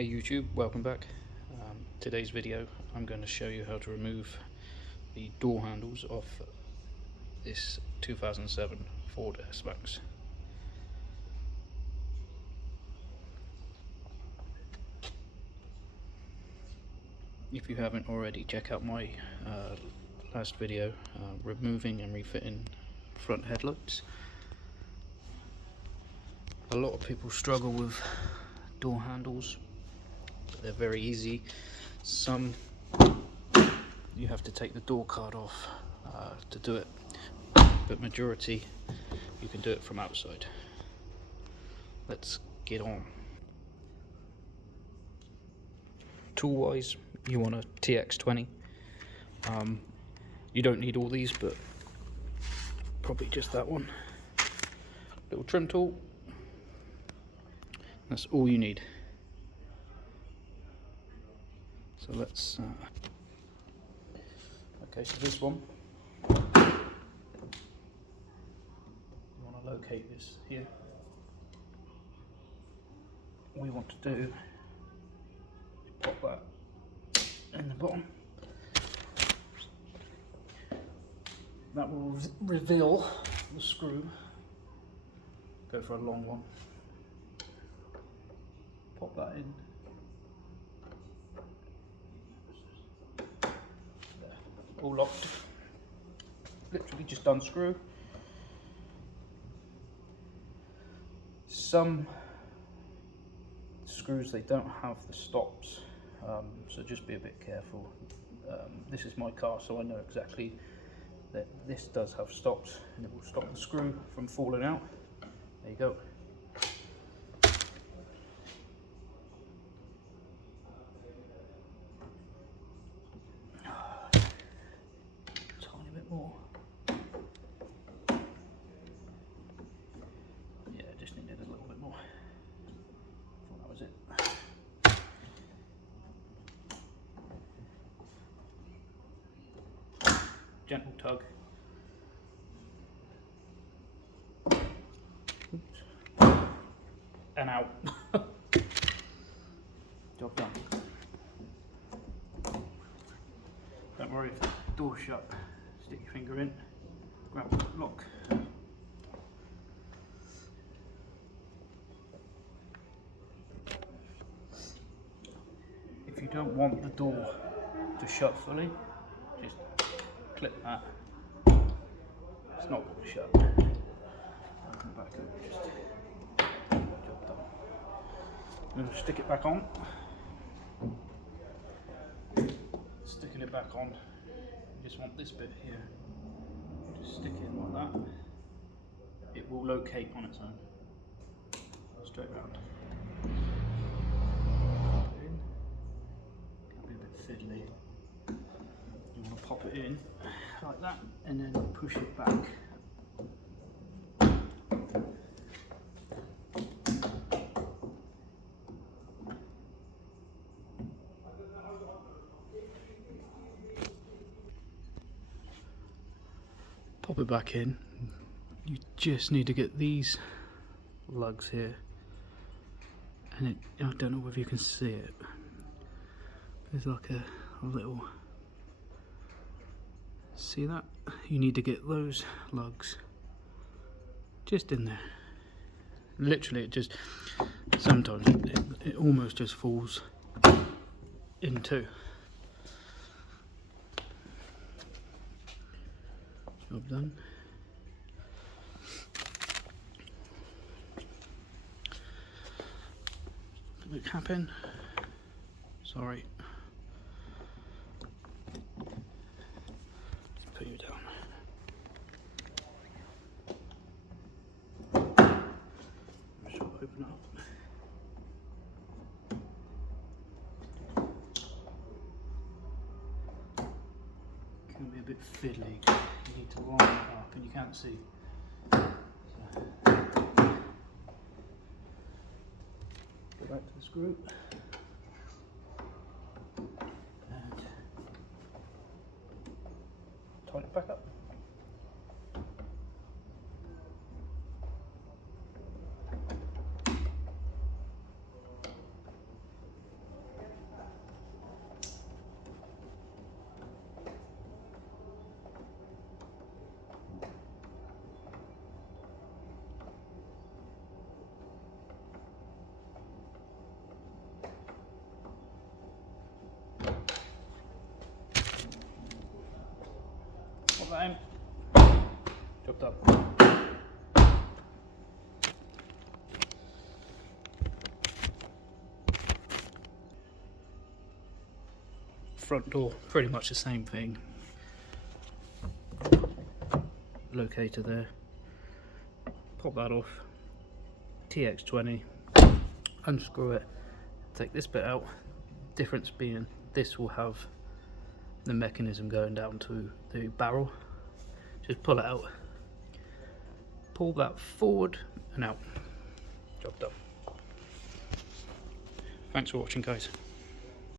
Hey YouTube, welcome back. Today's video I'm going to show you how to remove the door handles off this 2007 Ford Smax. If you haven't already, check out my last video, removing and refitting front headlights. A lot of people struggle with door handles. They're very easy. Some you have to take the door card off to do it, but majority you can do it from outside. Let's get on. Tool wise, you want a TX20. You don't need all these, but probably just that one. Little trim tool. That's all you need. So let's okay, so this one, you want to locate this here. What we want to do is pop that in the bottom. That will reveal the screw. Go for a long one. Pop that in. There, all locked. Literally just unscrew. Some screws, they don't have the stops, so just be a bit careful. This is my car, so I know exactly that this does have stops, and it will stop the screw from falling out. There you go. Tiny bit more. Yeah, just needed a little bit more. Thought that was it. Gentle tug. Oops. And out. Job done. Don't worry if the door's shut. Stick your finger in, grab the lock. If you don't want the door to shut fully, just clip that. It's not going to shut. Open back up, just job done. I'm going to stick it back on. Sticking it back on, you just want this bit here. Just stick it in like that. It will locate on its own. Straight round. Pop it in. Can be a bit fiddly. You want to pop it in like that and then push it back. Pop it back in. You just need to get these lugs here, and I don't know whether you can see it. There's like a little, see that? You need to get those lugs just in there. Literally, it just, sometimes it almost just falls in two. Job done. Put the cap in. Sorry. Let's put you down. Just open up. Can be a bit fiddly. You need to line it up, and you can't see. So, go back to the screw and tighten it back up. done. Front door, pretty much the same thing. Locator there. Pop that off. TX20. Unscrew it. Take this bit out. Difference being this will have the mechanism going down to the barrel. Just pull it out. Pull that forward and out. Job done. Thanks for watching, guys.